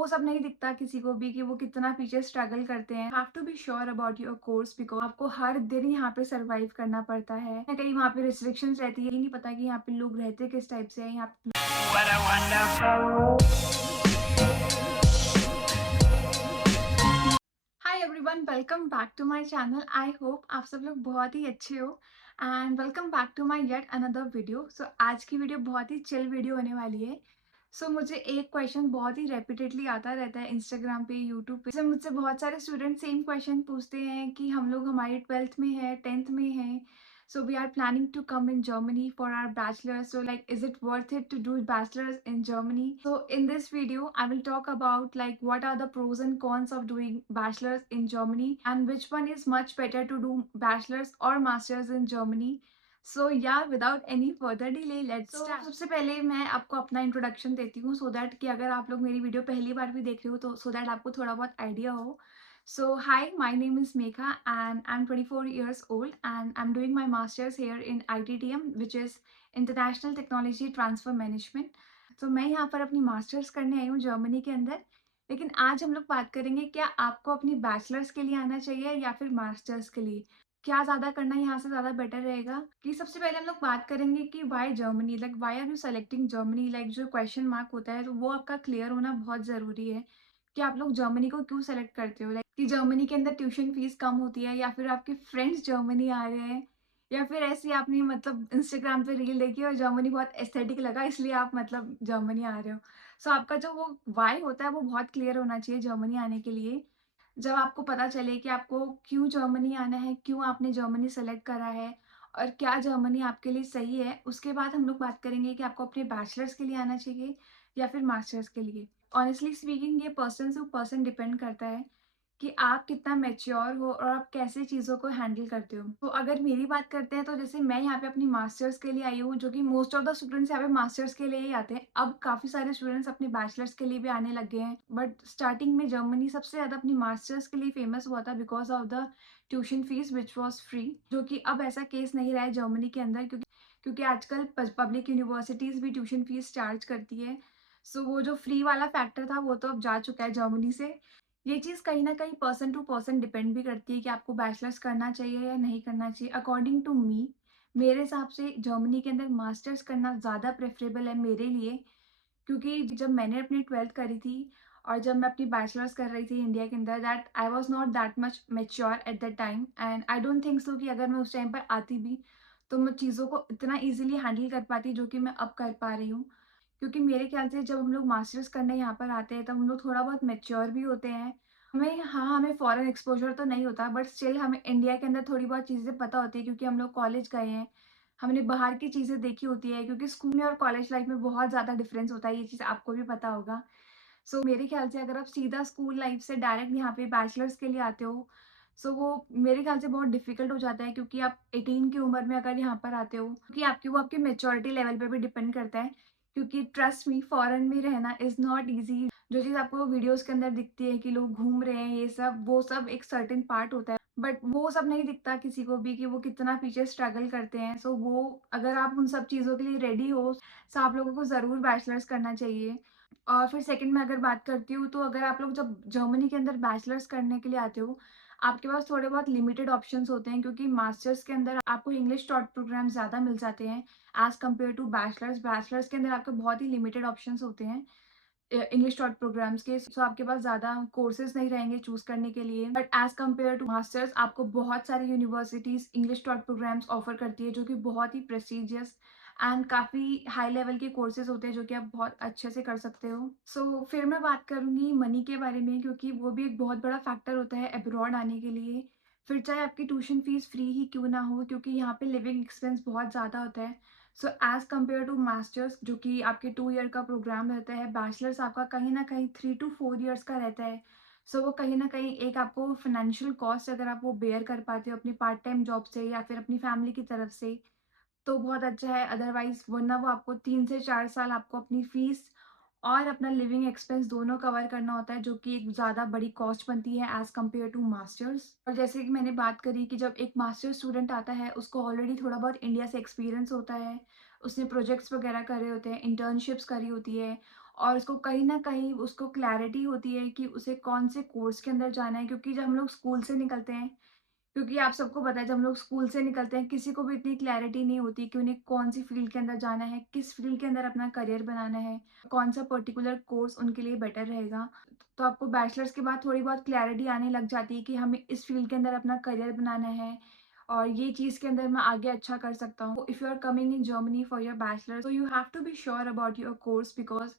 वो सब नहीं दिखता किसी को भी कि वो कितना पीछे स्ट्रगल करते हैं। Have to be sure about your course because आपको हर दिन यहाँ पे सर्वाइव करना पड़ता है। कहीं वहाँ पे रिस्ट्रिक्शंस रहती है, ये नहीं पता कि यहाँ पे लोग रहते किस टाइप से हैं यहाँ पे। What a wonderful hi everyone, welcome back to my channel. I hope आप सब लोग बहुत ही अच्छे हो and welcome back to my yet another video. So आज की वीडियो बहुत ही चिल वीडियो होने वाली है। मुझे एक क्वेश्चन बहुत ही रेपिटेडली आता रहता है इंस्टाग्राम पे, यूट्यूब पे। मुझसे बहुत सारे स्टूडेंट सेम क्वेश्चन पूछते हैं कि हम लोग हमारी 12th में है, 10th में है, so we are planning to come in Germany for our bachelor's. So like, is it worth it to do bachelor's in Germany? So in this video I will talk about like what are the pros and cons of doing bachelor's in Germany and which one is much better to do bachelor's or master's in Germany. So yeah, without any further delay, let's start. सबसे पहले मैं आपको अपना introduction देती हूँ so that कि अगर आप लोग मेरी वीडियो पहली बार भी देख रहे हो तो so that आपको थोड़ा बहुत आइडिया हो. So hi, my name is Megha and I'm 24 years old and I'm doing my master's here in ITTM, which is International Technology Transfer Management. तो मैं यहाँ पर अपनी मास्टर्स करने आई हूँ जर्मनी के अंदर। लेकिन आज हम लोग बात करेंगे क्या आपको अपनी बैचलर्स के लिए आना चाहिए या फिर मास्टर्स के लिए, क्या ज़्यादा करना यहाँ से ज़्यादा बेटर रहेगा। कि सबसे पहले हम लोग बात करेंगे कि why Germany, like why are you selecting Germany, like जो क्वेश्चन मार्क होता है तो वो आपका क्लियर होना बहुत ज़रूरी है कि आप लोग जर्मनी को क्यों सेलेक्ट करते हो। लाइक कि जर्मनी के अंदर ट्यूशन फीस कम होती है, या फिर आपके फ्रेंड्स जर्मनी आ रहे हैं, या फिर ऐसे ही आपने मतलब इंस्टाग्राम पे रील देखी और जर्मनी बहुत एस्थेटिक लगा इसलिए आप मतलब जर्मनी आ रहे हो। आपका जो वो वाई होता है वो बहुत क्लियर होना चाहिए जर्मनी आने के लिए। जब आपको पता चले कि आपको क्यों जर्मनी आना है, क्यों आपने जर्मनी सेलेक्ट करा है और क्या जर्मनी आपके लिए सही है, उसके बाद हम लोग बात करेंगे कि आपको अपने बैचलर्स के लिए आना चाहिए या फिर मास्टर्स के लिए। ऑनेस्टली स्पीकिंग ये पर्सन टू पर्सन डिपेंड करता है कि आप कितना मैच्योर हो और आप कैसे चीज़ों को हैंडल करते हो। तो अगर मेरी बात करते हैं तो जैसे मैं यहाँ पे अपनी मास्टर्स के लिए आई हूँ, जो कि मोस्ट ऑफ द स्टूडेंट्स यहाँ पे मास्टर्स के लिए ही आते हैं। अब काफ़ी सारे स्टूडेंट्स अपने बैचलर्स के लिए भी आने लग गए हैं, बट स्टार्टिंग में जर्मनी सबसे ज़्यादा अपनी मास्टर्स के लिए फेमस हुआ था because of the tuition fees which was free, जो कि अब ऐसा केस नहीं रहा है जर्मनी के अंदर, क्योंकि आजकल पब्लिक यूनिवर्सिटीज़ भी ट्यूशन फीस चार्ज करती है। वो जो फ्री वाला फैक्टर था वो तो अब जा चुका है जर्मनी से। ये चीज़ कहीं न कहीं पर्सन टू पर्सन डिपेंड भी करती है कि आपको बैचलर्स करना चाहिए या नहीं करना चाहिए। अकॉर्डिंग टू मी, मेरे हिसाब से जर्मनी के अंदर मास्टर्स करना ज़्यादा प्रेफ़रेबल है मेरे लिए, क्योंकि जब मैंने अपनी 12th करी थी और जब मैं अपनी बैचलर्स कर रही थी इंडिया के अंदर, that I was not that much mature at that time and I don't think so कि अगर मैं उस टाइम पर आती भी, तो मैं चीज़ों को इतना ईज़िली हैंडल कर पाती जो कि मैं अब कर पा रही हूँ। क्योंकि मेरे ख्याल से जब हम लोग मास्टर्स करने यहाँ पर आते हैं, तब हम लोग थोड़ा बहुत मैच्योर भी होते हैं। हमें फ़ॉरेन एक्सपोज़र तो नहीं होता, बट स्टिल हमें इंडिया के अंदर थोड़ी बहुत चीज़ें पता होती है क्योंकि हम लोग कॉलेज गए हैं। हमने बाहर की चीज़ें देखी होती है, क्योंकि स्कूल में और कॉलेज लाइफ़ में बहुत ज़्यादा डिफ़रेंस होता है, ये चीज़ आपको भी पता होगा। मेरे ख्याल से अगर आप सीधा स्कूल लाइफ़ से डायरेक्ट यहाँ पे बैचलर्स के लिए आते हो, वो मेरे ख्याल से बहुत डिफ़िकल्ट हो जाता है, क्योंकि आप 18 की उम्र में अगर यहाँ पर आते हो, क्योंकि आपके मैच्योरिटी लेवल पे भी डिपेंड करता है। क्योंकि ट्रस्ट मी, फॉरेन में रहना इज़ नॉट ईज़ी। जो चीज़ आपको वीडियोज़ के अंदर दिखती है कि लोग घूम रहे हैं, ये सब, वो सब एक सर्टेन पार्ट होता है। बट वो सब नहीं दिखता किसी को भी कि वो कितना पीछे स्ट्रगल करते हैं। वो अगर आप उन सब चीज़ों के लिए रेडी हो, आप लोगों को ज़रूर बैचलर्स करना चाहिए। और फिर सेकंड में अगर बात करती हूँ, तो अगर आप लोग जब जर्मनी के अंदर बैचलर्स करने के लिए आते हो, आपके पास थोड़े बहुत लिमिटेड ऑप्शंस होते हैं, क्योंकि मास्टर्स के अंदर आपको इंग्लिश टॉट प्रोग्राम ज़्यादा मिल जाते हैं as compare to bachelors. Bachelors के अंदर आपके बहुत ही लिमिटेड ऑप्शंस होते हैं इंग्लिश टॉट प्रोग्राम्स के। आपके पास ज़्यादा कोर्सेज़ नहीं रहेंगे चूज़ करने के लिए, but as compare to masters आपको बहुत सारी universities English taught programs offer करती है, जो कि बहुत ही प्रेस्टीजियस एंड काफ़ी हाई लेवल के कोर्सेज़ होते हैं, जो कि आप बहुत अच्छे से कर सकते हो। फिर मैं बात करूँगी मनी के बारे में, क्योंकि वो भी एक बहुत बड़ा फैक्टर होता है अब्रॉड आने के लिए। फिर चाहे आपकी ट्यूशन फ़ीस फ्री ही क्यों ना हो, क्योंकि यहाँ पे लिविंग एक्सपेंस बहुत ज़्यादा होता है। एज़ कम्पेयर टू मास्टर्स, जो कि आपके 2 ईयर का प्रोग्राम रहता है, बैचलर्स आपका कहीं न कहीं 3 टू 4 ईयर्स का रहता है। वो कहीं न कहीं एक आपको फ़ाइनेंशियल कॉस्ट अगर आप वो बेयर कर पाते हो अपनी पार्ट टाइम जॉब से या फिर अपनी फैमिली की तरफ से, तो बहुत अच्छा है। अदरवाइज़ वरना वो आपको 3 से 4 साल आपको अपनी फ़ीस और अपना लिविंग एक्सपेंस दोनों कवर करना होता है, जो कि एक ज़्यादा बड़ी कॉस्ट बनती है एज़ कम्पेयर टू मास्टर्स। और जैसे कि मैंने बात करी कि जब एक मास्टर्स स्टूडेंट आता है, उसको ऑलरेडी थोड़ा बहुत इंडिया से एक्सपीरियंस होता है, उसने प्रोजेक्ट्स वगैरह करे होते हैं, इंटर्नशिप्स करी होती है और उसको कहीं न कहीं उसको क्लैरिटी होती है कि उसे कौन से कोर्स के अंदर जाना है, क्योंकि जब हम लोग स्कूल से निकलते हैं, क्योंकि आप सबको पता है जब हम लोग स्कूल से निकलते हैं किसी को भी इतनी क्लैरिटी नहीं होती कि उन्हें कौन-सी फ़ील्ड के अंदर जाना है, किस फ़ील्ड के अंदर अपना करियर बनाना है, कौन-सा पर्टिकुलर कोर्स उनके लिए बेटर रहेगा। तो आपको बैचलर्स के बाद थोड़ी बहुत क्लैरिटी आने लग जाती है कि हमें इस फ़ील्ड के अंदर अपना करियर बनाना है और ये चीज़ के अंदर मैं आगे अच्छा कर सकता हूँ। If you are coming in Germany for your bachelor, so you have to be sure about your course, because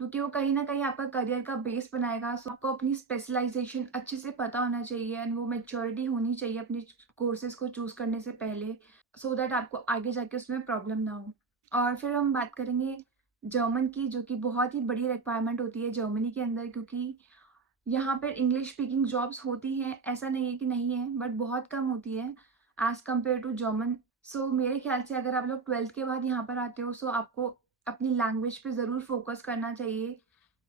क्योंकि वो कहीं न कहीं आपका करियर का बेस बनाएगा। सो आपको अपनी स्पेशलाइज़ेशन अच्छे से पता होना चाहिए एंड वो मैच्योरिटी होनी चाहिए अपने कोर्सेज़ को चूज़ करने से पहले, सो दैट आपको आगे जाके उसमें प्रॉब्लम ना हो। और फिर हम बात करेंगे जर्मन की, जो कि बहुत ही बड़ी रिक्वायरमेंट होती है जर्मनी के अंदर, क्योंकि यहाँ पर इंग्लिश स्पीकिंग जॉब्स होती हैं, ऐसा नहीं है कि नहीं है, बट बहुत कम होती है एज़ कम्पेयर टू जर्मन। सो मेरे ख़्याल से अगर आप लोग 12th के बाद यहाँ पर आते हो, सो आपको अपनी लैंग्वेज पे ज़रूर फ़ोकस करना चाहिए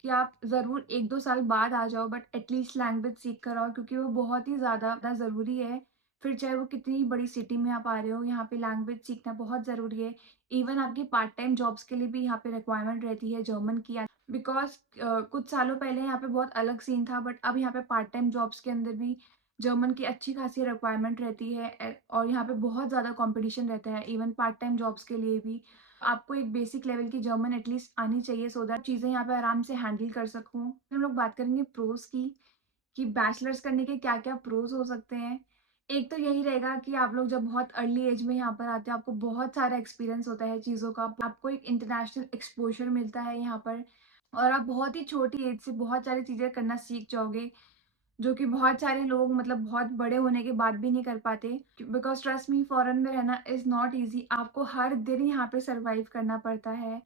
कि आप ज़रूर 1-2 साल बाद आ जाओ, बट एटलीस्ट लैंग्वेज सीख कर आओ, क्योंकि वो बहुत ही ज़्यादा ज़रूरी है। फिर चाहे वो कितनी बड़ी सिटी में आप आ रहे हो, यहाँ पे लैंग्वेज सीखना बहुत ज़रूरी है। इवन आपकी पार्ट टाइम जॉब्स के लिए भी यहाँ पे रिक्वायरमेंट रहती है जर्मन की, बिकॉज़ कुछ सालों पहले यहाँ पे बहुत अलग सीन था, बट अब यहाँ पे पार्ट टाइम जॉब्स के अंदर भी जर्मन की अच्छी खासी रिक्वायरमेंट रहती है और यहाँ पे बहुत ज़्यादा कॉम्पिटिशन रहता है इवन पार्ट टाइम जॉब्स के लिए भी। आपको एक बेसिक लेवल की जर्मन एटलीस्ट आनी चाहिए, सो दैट चीज़ें यहाँ पे आराम से हैंडल कर सकूँ। फिर हम लोग बात करेंगे प्रोस की, कि बैचलर्स करने के क्या-क्या प्रोस हो सकते हैं। एक तो यही रहेगा कि आप लोग जब बहुत अर्ली एज में यहाँ पर आते हो, आपको बहुत सारा एक्सपीरियंस होता है चीज़ों का। आपको एक इंटरनेशनल एक्सपोज़र मिलता है यहाँ पर और आप बहुत ही छोटी एज से बहुत सारी चीज़ें करना सीख जाओगे, जो कि बहुत सारे लोग मतलब बहुत बड़े होने के बाद भी नहीं कर पाते। बिकॉज़ ट्रस्ट मी, फॉरेन में रहना इज़ नॉट ईज़ी। आपको हर दिन यहाँ पे सर्वाइव करना पड़ता है।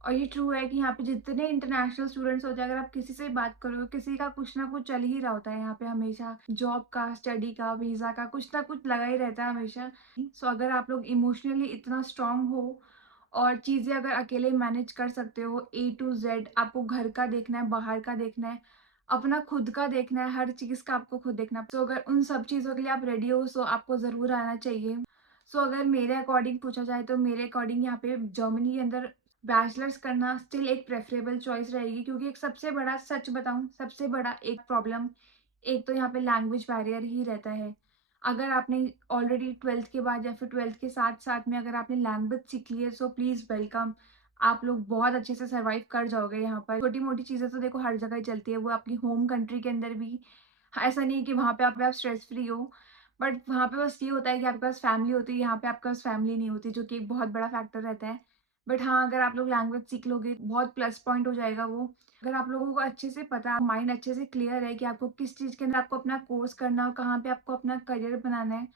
और ये ट्रू है कि यहाँ पे जितने इंटरनेशनल स्टूडेंट्स होते हैं, अगर आप किसी से बात करो, किसी का कुछ ना कुछ चल ही रहा होता है यहाँ पे हमेशा। जॉब का, स्टडी का, वीज़ा का, कुछ ना कुछ लगा ही रहता है हमेशा। सो अगर आप लोग इमोशनली इतना स्ट्रॉन्ग हो और चीज़ें अगर अकेले मैनेज कर सकते हो, ए टू ज़ेड, आपको घर का देखना है, बाहर का देखना है, अपना खुद का देखना है, हर चीज़ का आपको खुद देखना है। तो अगर उन सब चीज़ों के लिए आप रेडी हो, सो आपको ज़रूर आना चाहिए। सो अगर मेरे अकॉर्डिंग पूछा जाए, तो मेरे अकॉर्डिंग यहाँ पे जर्मनी के अंदर बैचलर्स करना स्टिल एक प्रेफरेबल चॉइस रहेगी, क्योंकि एक सबसे बड़ा, सच बताऊँ, सबसे बड़ा एक प्रॉब्लम, एक तो यहाँ पे लैंग्वेज बैरियर ही रहता है। अगर आपने ऑलरेडी 12th के बाद या फिर 12th के साथ-साथ में अगर आपने लैंग्वेज सीख ली है, सो प्लीज़ वेलकम। आप लोग बहुत अच्छे से सर्वाइव कर जाओगे यहाँ पर। छोटी-मोटी चीज़ें तो देखो हर जगह ही चलती है, वो आपकी होम कंट्री के अंदर भी। ऐसा नहीं है कि वहाँ पे आप स्ट्रेस फ्री हो, बट वहाँ पे बस ये होता है कि आपके पास फैमिली होती है, यहाँ पे आपके पास फैमिली नहीं होती, जो कि एक बहुत बड़ा फैक्टर रहता है। बट हाँ, अगर आप लोग लैंग्वेज सीख लोगे, बहुत प्लस पॉइंट हो जाएगा वो। अगर आप लोगों को अच्छे से पता, माइंड अच्छे से क्लियर है कि आपको किस चीज़ के अंदर आपको अपना कोर्स करना है और कहाँ पे आपको अपना करियर बनाना है,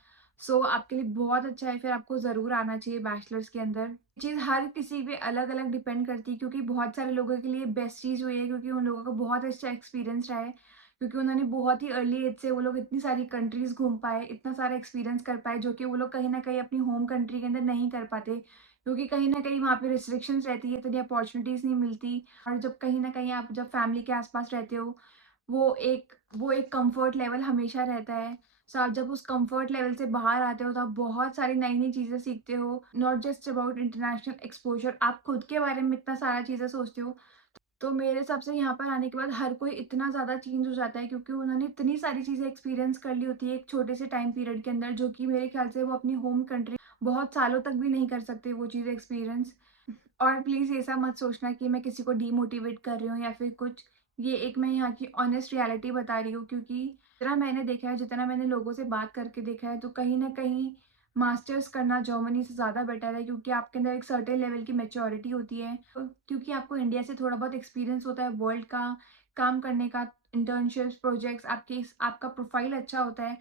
सो आपके लिए बहुत अच्छा है, फिर आपको ज़रूर आना चाहिए बैचलर्स के अंदर। चीज़ हर किसी पे अलग-अलग डिपेंड करती है, क्योंकि बहुत सारे लोगों के लिए बेस्ट चीज़ वही है, क्योंकि उन लोगों का बहुत अच्छा एक्सपीरियंस रहा है, क्योंकि उन्होंने बहुत ही अर्ली एज से वो लोग इतनी सारी कंट्रीज़ घूम पाए, इतना सारा एक्सपीरियंस कर पाए, जो कि वो लोग कहीं न कहीं अपनी होम कंट्री के अंदर नहीं कर पाते। क्योंकि कहीं न कहीं वहाँ पे रिस्ट्रिक्शंस रहती है, इतनी अपॉर्च्युनिटीज़ नहीं मिलती, और जब कहीं न कहीं आप जब फैमिली के आस-पास रहते हो, वो एक कम्फर्ट लेवल हमेशा रहता है। सो आप जब उस कम्फर्ट लेवल से बाहर आते हो, तो आप बहुत सारी नई-नई चीज़ें सीखते हो, not just about international exposure, आप खुद के बारे में इतना सारा चीज़ें सोचते हो। तो मेरे हिसाब से यहाँ पर आने के बाद हर कोई इतना ज़्यादा चेंज हो जाता है, क्योंकि उन्होंने इतनी सारी चीज़ें एक्सपीरियंस कर ली होती है एक छोटे से टाइम पीरियड के अंदर, जो कि मेरे ख्याल से वो अपनी होम कंट्री बहुत सालों तक भी नहीं कर सकते वो चीज़ एक्सपीरियंस। और प्लीज़ ऐसा मत सोचना कि मैं किसी को डीमोटिवेट कर रही हूँ या फिर कुछ। ये एक मैं यहाँ की ऑनेस्ट रियलिटी बता रही हूँ, क्योंकि जितना मैंने देखा है, जितना मैंने लोगों से बात करके देखा है, तो कहीं न कहीं मास्टर्स करना जर्मनी से ज़्यादा बेटर है, क्योंकि आपके अंदर एक सर्टेन लेवल की मैच्योरिटी होती है। क्योंकि आपको इंडिया से थोड़ा बहुत एक्सपीरियंस होता है वर्ल्ड का, काम करने का, इंटर्नशिप्स, प्रोजेक्ट्स, आपका प्रोफाइल अच्छा होता है।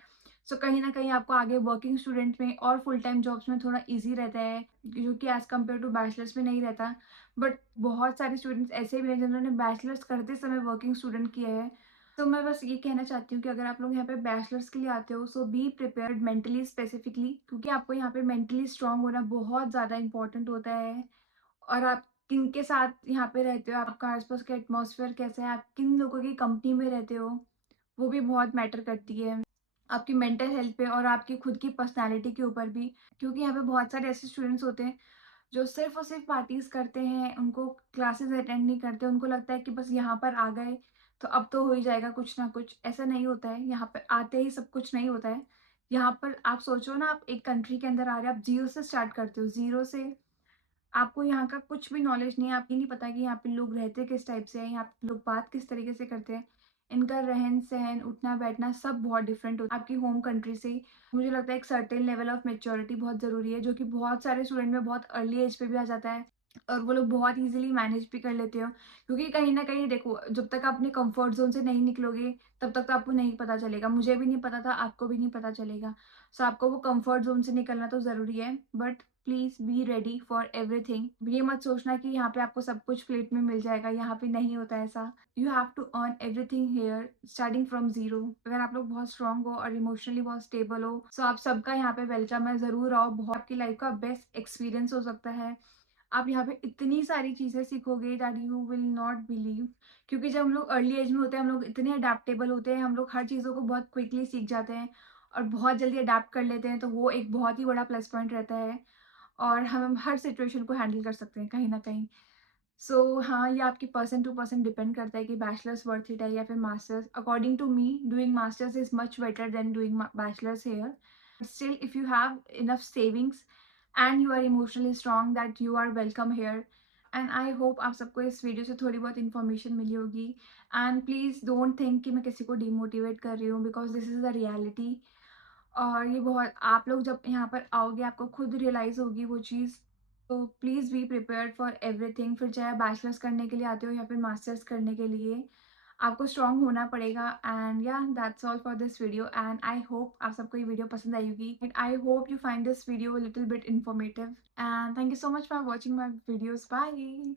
सो कहीं न कहीं आपको आगे वर्किंग स्टूडेंट में और फुल टाइम जॉब्स में थोड़ा ईज़ी रहता है, जो कि एज़ कम्पेयर टू बैचलर्स में नहीं रहता। बट बहुत सारे स्टूडेंट्स ऐसे भी हैं जिन्होंने बैचलर्स करते समय वर्किंग स्टूडेंट किया है। तो मैं बस ये कहना चाहती हूँ कि अगर आप लोग यहाँ पे बैचलर्स के लिए आते हो, सो बी प्रिपेयर्ड मेंटली स्पेसिफिकली, क्योंकि आपको यहाँ पे मेंटली स्ट्रांग होना बहुत ज़्यादा इंपॉर्टेंट होता है। और आप किनके साथ यहाँ पे रहते हो, आपका आस-पास का एटमॉस्फेयर कैसा है, आप किन लोगों की कंपनी में रहते हो, वो भी बहुत मैटर करती है। आपकी मेंटल हेल्थ पे और आपकी खुद की पर्सनैलिटी के ऊपर भी, क्योंकि यहाँ पे बहुत सारे ऐसे स्टूडेंट्स होते हैं जो सिर्फ़ और सिर्फ़ पार्टीज़ करते हैं, उनको क्लासेस अटेंड नहीं करते, उनको लगता है कि बस यहाँ पर आ गए, तो अब तो हो ही जाएगा कुछ ना कुछ। ऐसा नहीं होता है, यहाँ पे आते ही सब कुछ नहीं होता है। यहाँ पर आप सोचो ना, आप एक कंट्री के अंदर आ रहे हो, आप ज़ीरो से स्टार्ट करते हो, ज़ीरो से। आपको यहाँ का कुछ भी नॉलेज नहीं है, आपको ये नहीं पता कि यहाँ पे लोग रहते किस टाइप से हैं, यहाँ पे लोग बात किस तरीके से करते हैं। इनका रहन-सहन, उठना-बैठना सब बहुत डिफरेंट होता है आपकी होम कंट्री से। मुझे लगता है एक सर्टेन लेवल ऑफ मैच्योरिटी बहुत ज़रूरी है, जो कि बहुत सारे स्टूडेंट में बहुत अर्ली एज पे भी आ जाता है और वो लोग बहुत ईज़िली मैनेज भी कर लेते हो। क्योंकि कहीं न कहीं देखो, जब तक आप अपने कम्फर्ट ज़ोन से नहीं निकलोगे, तब तक तो आपको नहीं पता चलेगा। मुझे भी नहीं पता था, आपको भी नहीं पता चलेगा। सो आपको वो कम्फर्ट ज़ोन से निकलना तो ज़रूरी है, but please be ready for everything. ये मत सोचना कि यहाँ पे आपको सब कुछ प्लेट में मिल जाएगा, यहाँ पे नहीं होता है ऐसा। You have to earn everything here starting from zero. अगर आप लोग बहुत स्ट्रॉन्ग हो और इमोशनली बहुत स्टेबल हो, सो आप सबका यहाँ पे वेलकम है, ज़रूर आओ। बहुत आपकी लाइफ का बेस्ट एक्सपीरियंस हो सकता है। आप यहाँ पे इतनी सारी चीज़ें सीखोगे that you will not believe. क्योंकि जब हम लोग अर्ली एज में होते हैं, हम लोग इतने अडैप्टेबल होते हैं, हम लोग हर चीज़ों को बहुत क्विकली सीख जाते हैं और बहुत जल्दी अडैप्ट कर लेते हैं, तो वो एक बहुत ही बड़ा प्लस पॉइंट रहता है और हम हर सिचुएशन को हैंडल कर सकते हैं कहीं न कहीं। सो हाँ, ये आपकी पर्सन टू पर्सन डिपेंड करता है कि बैचलर्स वर्थ इट है या फिर masters. According to me, doing masters is much better than doing bachelors here. Still, if you have enough savings and you are emotionally strong, that you are welcome here. And I hope आप सबको इस video से थोड़ी बहुत information मिली होगी। And please don't think कि मैं किसी को डिमोटिवेट कर रही हूँ, because this is the reality. और ये बहुत, आप लोग जब यहाँ पर आओगे आपको खुद रियलाइज़ होगी वो चीज़। तो please be prepared for everything. फिर चाहे बैचलर्स करने के लिए आते हो या फिर मास्टर्स करने के लिए, आपको स्ट्रॉन्ग होना पड़ेगा। एंड या that's all for this video and I hope आप सबको ये वीडियो पसंद आई होगी। And I hope you find this video little bit informative and thank you so much for watching my videos. Bye.